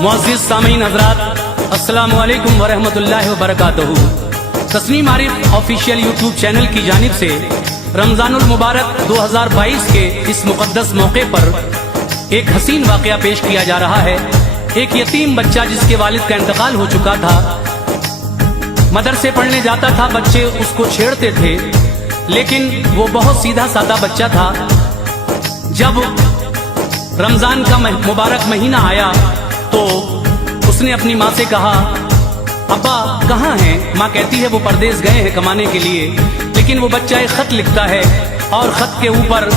मुअज़्ज़िज़ सामीन हज़रात, अस्सलामु अलैकुम व रहमतुल्लाहि व बरकातहू। Tasneem Arif official YouTube channel की जानिब से रमज़ानुल मुबारक 2022 के इस मुक़द्दस मौके पर एक हसीन वाक़या पेश किया जा रहा है। एक यतीम बच्चा जिसके वालिद का इंतकाल हो चुका था, मदरसे पढ़ने जाता था, बच्चे उसको छेड़ते थे, लेकिन वो बहुत सीधा साधा बच्चा था। जब रमजान का मुबारक महीना आया तो उसने अपनी माँ से कहा, अब्बा कहाँ हैं? माँ कहती है वो परदेश गए हैं कमाने के लिए। लेकिन वो बच्चा एक खत लिखता है और खत के ऊपर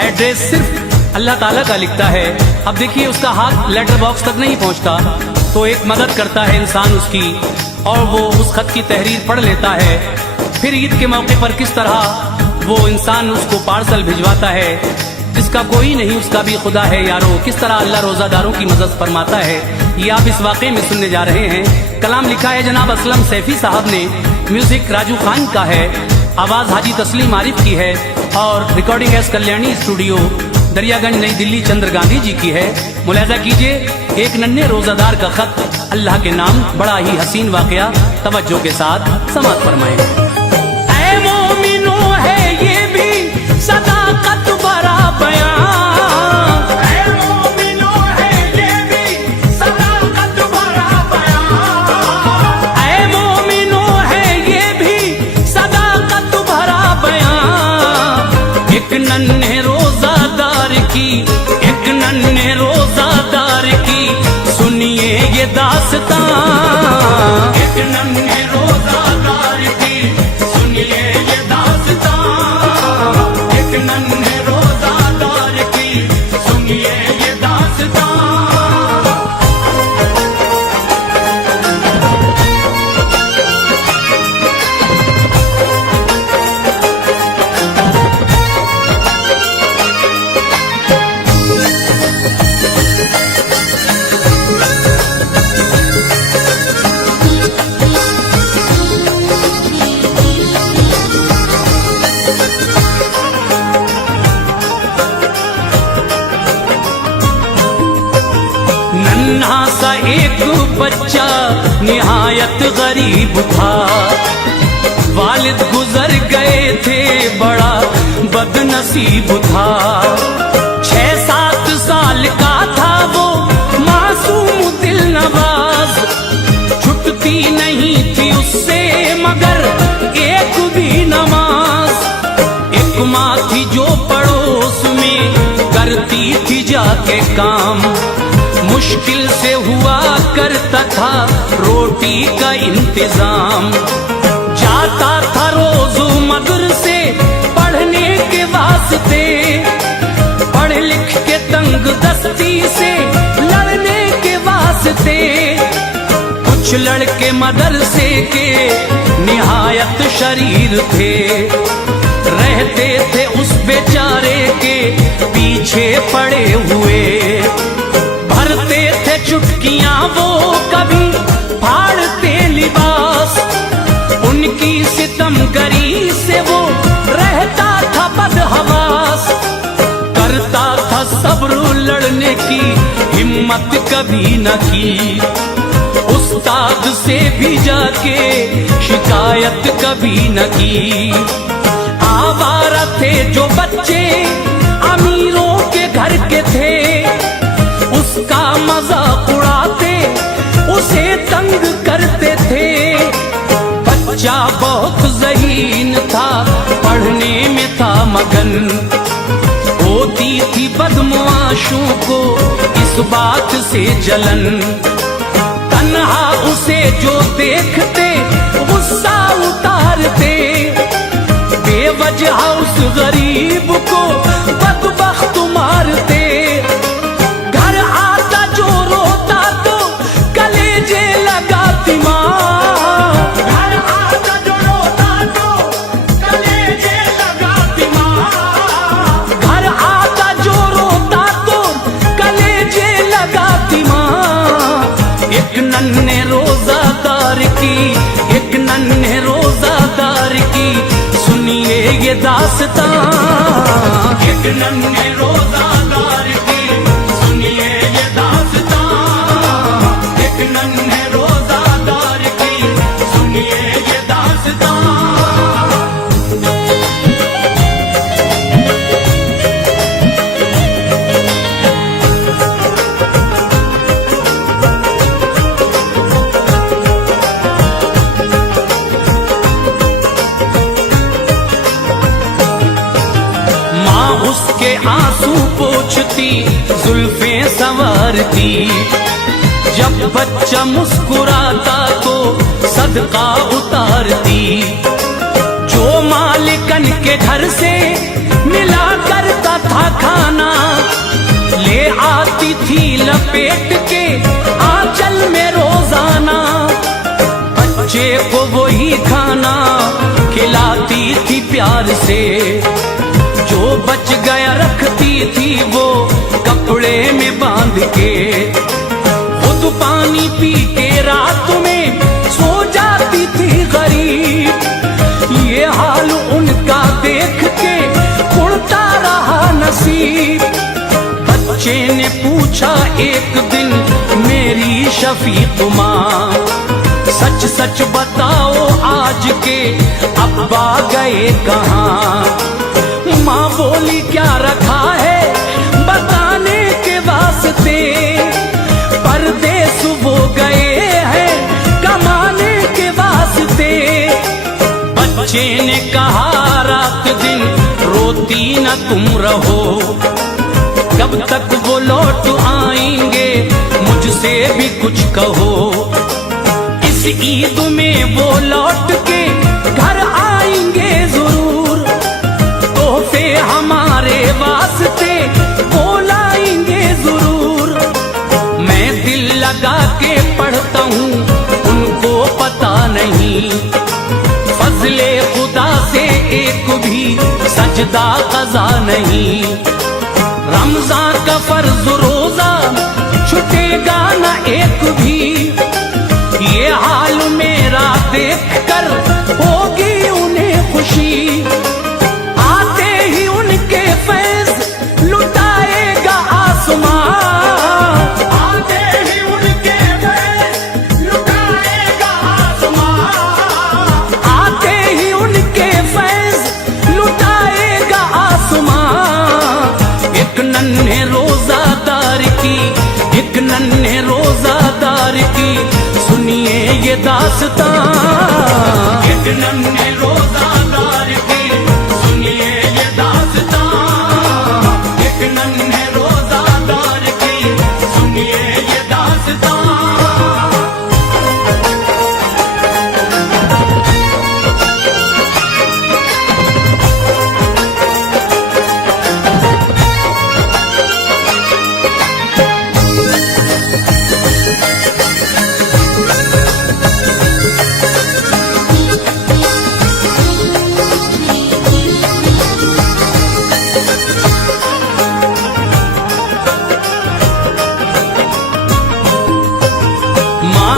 एड्रेस सिर्फ अल्लाह ताला का लिखता है। अब देखिए उसका हाथ लेटर बॉक्स तक नहीं पहुँचता, तो एक मदद करता है इंसान उसकी, और वो उस खत की तहरीर पढ़ लेता है। फिर ईद के मौके पर किस तरह वो इंसान उसको पार्सल भिजवाता है। जिसका कोई नहीं उसका भी खुदा है यारो, किस तरह अल्लाह रोजादारों की मदद फरमाता है, ये आप इस वाक़े में सुनने जा रहे हैं। कलाम लिखा है जनाब असलम सैफी साहब ने, म्यूजिक राजू खान का है, आवाज हाजी तस्लीम आरिफ की है और recording S Kalyani studio Daryaganj नई दिल्ली चंद्र गांधी जी की है। मुलाहिजा कीजिए एक नन्हे रोजादार का खत, अल्लाह के नाम, बड़ा ही हसीन वाक़या, तवज्जो के साथ समाअत फरमाएं। ऐ मोमिनो है ये भी सदाकत भरा बयान, ऐ मोमिनो है ये भी सदाकत भरा बयान, ऐ मोमिनो है ये भी सदाकत भरा बयान। एक नन्हे रोजादार की, एक नन्हे रोजादार की सुनिए ये दास्तां, एक नन्हे रोजादार की सुनिए ये दास्तां, एक नन्हे रोजादार की सुनिए ये दास्तां। नन्हा सा एक बच्चा निहायत गरीब था, वालिद गुजर गए थे, बड़ा बदनसीब था। 6-7 साल का था वो मासूम दिल नवाज, छुटती नहीं थी उससे मगर एक भी नमाज। एक माँ थी जो पड़ोस में करती थी जाके काम, मुश्किल से हुआ करता था रोटी का इंतजाम। जाता था रोज मदरसे पढ़ने के वास्ते, पढ़ लिख के तंग दस्ती से लड़ने के वास्ते। कुछ लड़के मदरसे के निहायत शरीर थे, रहते थे उस बेचारे के पीछे पड़े हुए। भरते थे चुटकियां वो कभी फाड़ते लिबास, उनकी सितमगरी से वो रहता था बदहवास। करता था सब्र लड़ने की हिम्मत कभी न की, उस्ताद से भी जाके शिकायत कभी न की। आवारा थे जो बच्चे अमीरों के घर के थे, उसका मजाक उड़ाते उसे तंग करते थे। बच्चा बहुत ज़हीन था, पढ़ने में था मगन, होती थी बदमाशों को इस बात से जलन। तन्हा उसे जो देखते गुस्सा उतारते, बेवजह उस गरीब को बदबख्त मारते। एक नन्हे रोजादार की, एक नन्हे रोजादार की सुनिए ये दास्तां, एक नन्हे रोजादार की सुनिए ये दास्तां। उसके आंसू पोंछती, जुल्फे संवारती। जब बच्चा मुस्कुराता तो सदका उतारती। जो मालिकन के घर से मिला करता था खाना, ले आती थी लपेट के आंचल में रोजाना। बच्चे को वही खाना खिलाती थी प्यार से, जो बच गया रखती थी वो कपड़े में बांध के। खुद पानी पी के रात में सो जाती थी गरीब। ये हाल उनका देख के उड़ता रहा नसीब। बच्चे ने पूछा एक दिन मेरी शफीक माँ, सच सच बताओ आज के अब्बा गए कहाँ। माँ बोली क्या रखा है बताने के वास्ते, परदेस वो गए हैं कमाने के वास्ते। बच्चे ने कहा रात दिन रोती न तुम रहो, कब तक वो लौट आएंगे मुझसे भी कुछ कहो। इस ईद में वो लौट के घर आएंगे जरूर, तोहफे हमारे वास्ते वो लाएंगे जरूर। मैं दिल लगा के पढ़ता हूँ उनको पता नहीं, फजले खुदा से एक भी सजदा कज़ा नहीं। रमजान का फर्ज रोजा छूटेगा न एक भी, ये हाल मेरा देख कर होगी उन्हें खुशी। आते ही उनके फैज़ लुटाएगा आसमां, आते ही उनके फैज़ लुटाएगा आसमां, आते ही उनके फैज़ लुटाएगा आसमां। एक नन्हे रोजादार की, एक नन्हे रोजादार की सुनिए ये दास्तां। एक नन्हे रोजादार की सुनिए ये दास्तां, एक नन्हे रोजादार की सुनिए ये दास्तां।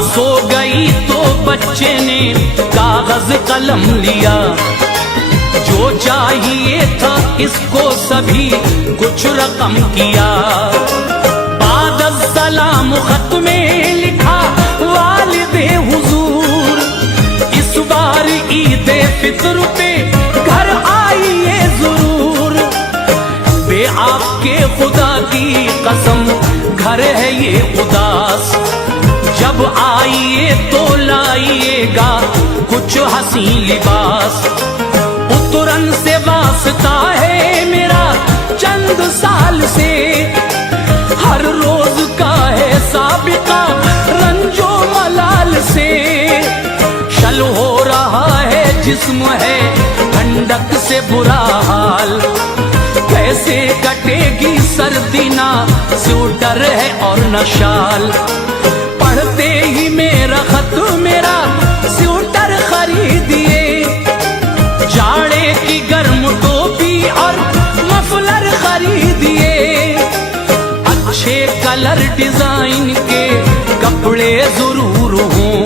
सो गई तो बच्चे ने कागज कलम लिया, जो चाहिए था इसको सभी कुछ रकम किया। बाद सलाम खत में लिखा वालिदे हुजूर, इस बार ईद फित्र पे घर आइए जरूर। बे आपके खुदा की कसम घर है ये उदास, जब आइए तो लाइएगा कुछ हसी लिबास। उतरन से वास्ता है मेरा चंद साल से, हर रोज का है साबिका रंजो मलाल से। शल हो रहा है जिस्म है ठंडक से बुरा हाल, कैसे कटेगी सर्दी ना स्वेटर है और न शाल। पढ़ते ही मेरा खत मेरा स्वेटर खरीदिए, जाड़े की गर्म टोपी और मफलर खरीदिए। अच्छे कलर डिजाइन के कपड़े जरूर हों,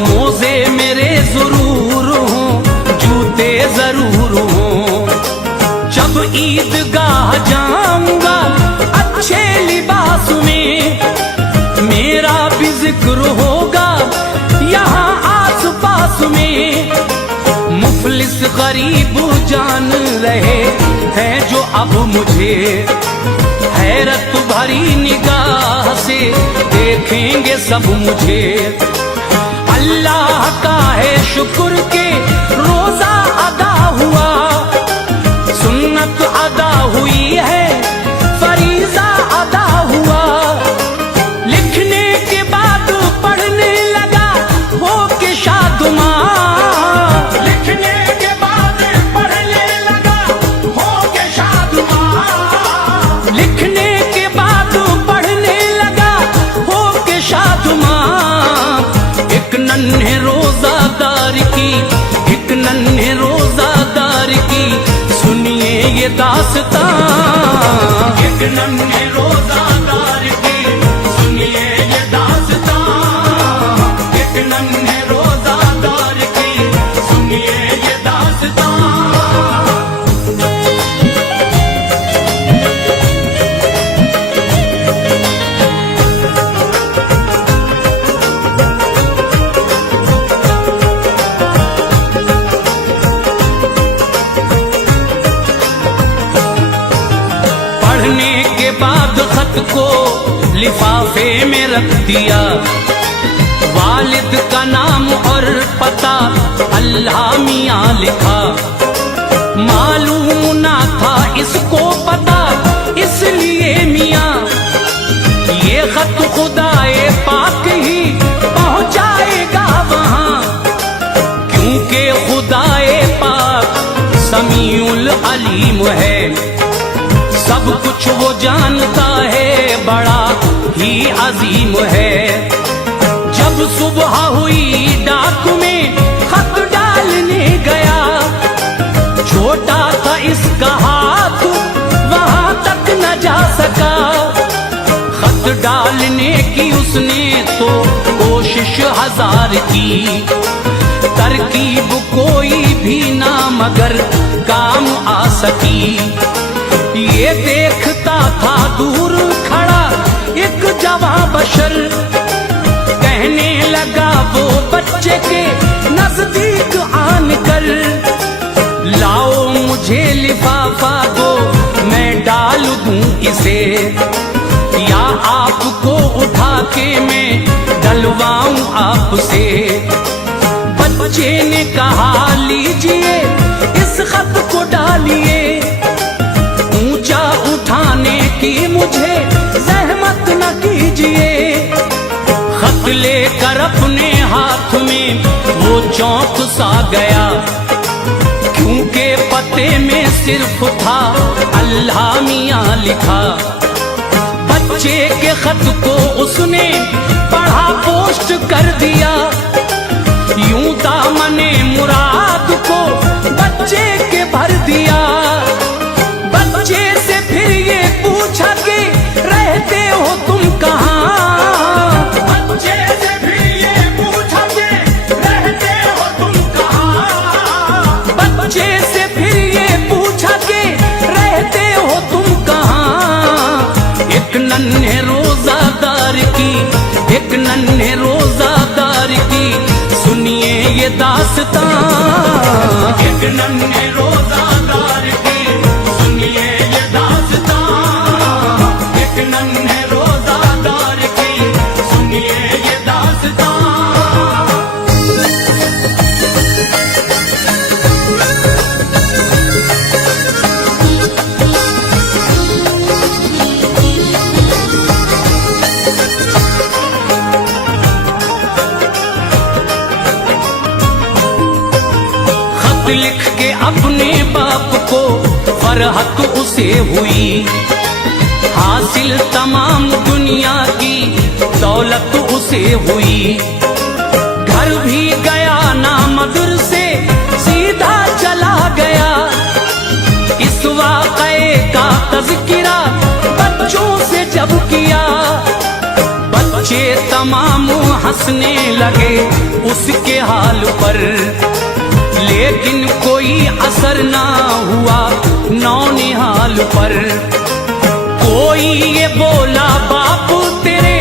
मोजे मेरे जरूर हों, जूते जरूर हों। जब ईदगाह जाऊंगा अच्छे लिबास में, मेरा भी जिक्र होगा यहाँ आस पास में। मुफलिस गरीब जान रहे हैं जो अब मुझे, हैरत भरी निगाह से देखेंगे सब मुझे। अल्लाह का है शुक्र के रोजा अदा हुआ, सुन्नत अदा ये दास्तां, एक नन्हे रोजादार की सुनिए ये दास्तां, एक नन्हे रोजादार की सुनिए ये दास्तां। पढ़ने के बाद खत को लिफाफे में रख दिया, वालिद का नाम और पता अल्लाह मियाँ लिखा। मालूम ना था इसको पता, इसलिए मियाँ ये खत खुदाए पाक ही पहुँचाएगा वहाँ, क्योंकि खुदाए पाक समीउल अलीम है, सब कुछ वो जानता है, बड़ा ही अजीम है। जब सुबह हुई डाक में खत डालने गया, छोटा था इसका हाथ वहां तक न जा सका। खत डालने की उसने तो कोशिश हजार की, तरकीब कोई भी ना मगर काम आ सकी। ये देखता था दूर खड़ा एक जवां बशर, कहने लगा वो बच्चे के नजदीक आन कर, लाओ मुझे लिफाफा दो मैं डाल दूं इसे, या आपको उठा के मैं डलवाऊं आपसे। बच्चे ने कहा लीजिए इस खत को डालिए, ऊंचा उठाने की मुझे जहमत न कीजिए। खत लेकर अपने हाथ में वो चौंक सा गया, क्योंकि पते में सिर्फ था अल्लाह मियाँ लिखा। बच्चे के खत को उसने पढ़ा पोस्ट कर दिया, यूं दामने मुराद को बच्चे के भर दिया। बच्चे से फिर ये पूछा कि रहते हो तुम कहाँ, बच्चे से फिर ये पूछा कि रहते हो तुम कहाँ, बच्चे से फिर ये पूछा कि रहते हो तुम कहाँ। एक नन्हे रोजादार की, एक नन्हे रोजादार की सुनिए ये दास्तां, एक नन्हे रोजादार की सुनिए ये दास्तां, एक नन्हे रोजादार की सुनिए ये दास्तां। लिख के अपने बाप को फरहत उसे हुई, हासिल तमाम दुनिया की दौलत उसे हुई। घर भी गया ना मदरसे सीधा चला गया, इस वाक़े का तज़किरा बच्चों से जब किया। बच्चे तमाम हंसने लगे उसके हाल पर, लेकिन कोई असर ना हुआ नौनिहाल पर। कोई ये बोला बाप तेरे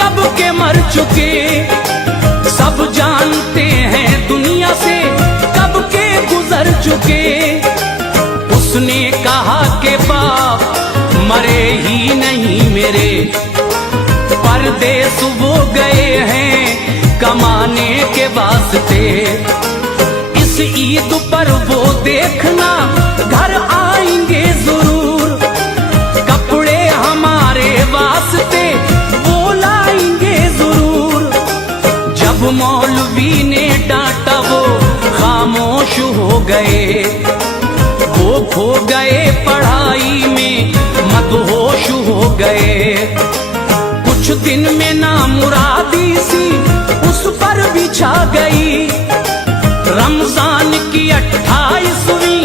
कब के मर चुके, सब जानते हैं दुनिया से कब के गुजर चुके। उसने कहा कि बाप मरे ही नहीं मेरे, परदेस वो गए हैं कमाने के वास्ते। इस ईद पर वो देखना घर आएंगे जरूर, कपड़े हमारे वास्ते वो लाएंगे जरूर। जब मौलवी ने डांटा वो खामोश हो गए, वो खो गए पढ़ाई में मदहोश हो गए। कुछ दिन में ना मुरादी सी उस पर बिछा गई, रमजान की 28वीं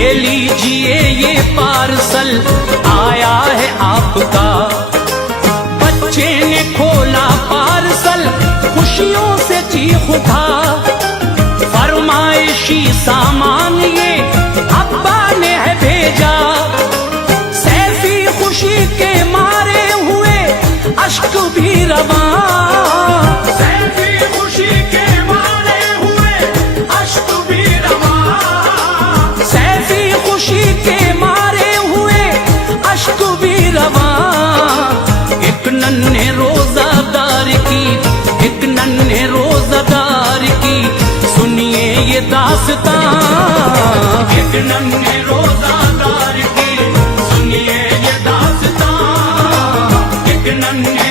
ले लीजिए ये पार्सल आया है आपका। बच्चे ने खोला पार्सल, खुशियों से चीख उठा। फरमाइशी सामान ये अब्बा ने है भेजा। सैफी खुशी के मारे हुए अश्क भी रवां। सैफी खुशी के मारे हुए अश्क भी रवां। सैफी खुशी के मारे हुए अश्क भी रवां। एक नन्हे रोजादार की, एक नन्हे रोजादार की सुनिए ये दास्तां। एक नन्हे रोजादार की सुनिए ये दास्तां। एक नन्हे